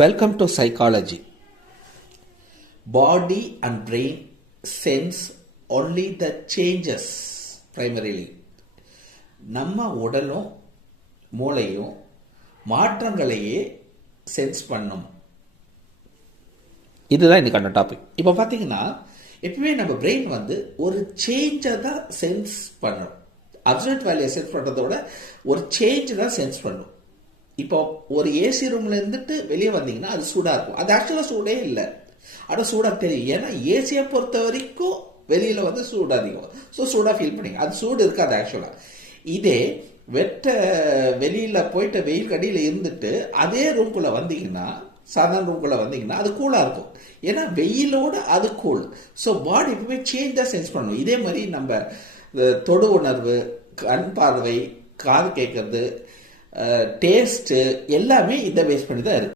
Welcome to psychology. Body and brain sense only the changes primarily. நம்ம உடலும் மூளையும் மாற்றங்களையே sense பண்ணும். இதுதான் இன்னைக்கான டாபிக். இப்போ பார்த்தீங்கன்னா எப்பவுமே நம்ம பிரெயின் ஒரு சேஞ்சை தான் சென்ஸ் பண்ணும். அப்சல்யூட் வேல்யூ சென்ஸ் பண்ணுறதோட ஒரு சேஞ்ச் தான் சென்ஸ் பண்ணும். இப்போ ஒரு ஏசி ரூம்ல இருந்துட்டு வெளியே வந்தீங்கன்னா அது சூடா இருக்கும். அது ஆக்சுவலா சூடே இல்லை, ஆனால் சூடா தெரியும். ஏன்னா ஏசியை பொறுத்த வரைக்கும் வெளியில சூடு அதிகம். ஸோ சூடா ஃபீல் பண்ணீங்க, அது சூடு இருக்காது ஆக்சுவலா. இதே வெளியில போயிட்டு வெயில் கடியில இருந்துட்டு அதே ரூம்குள்ள வந்தீங்கன்னா, சாதாரண ரூம்குள்ள வந்தீங்கன்னா அது கூலா இருக்கும். ஏன்னா வெயிலோட அது கூல். ஸோ பாடி எப்பவுமே சேஞ்ச் தான் சென்ஸ் பண்ணணும். இதே மாதிரி நம்ம தொடு உணர்வு, கண் பார்வை, காது கேட்கறது, டேஸ்ட் எல்லாமே இதை பேஸ் பண்ணி தான் இருக்கு.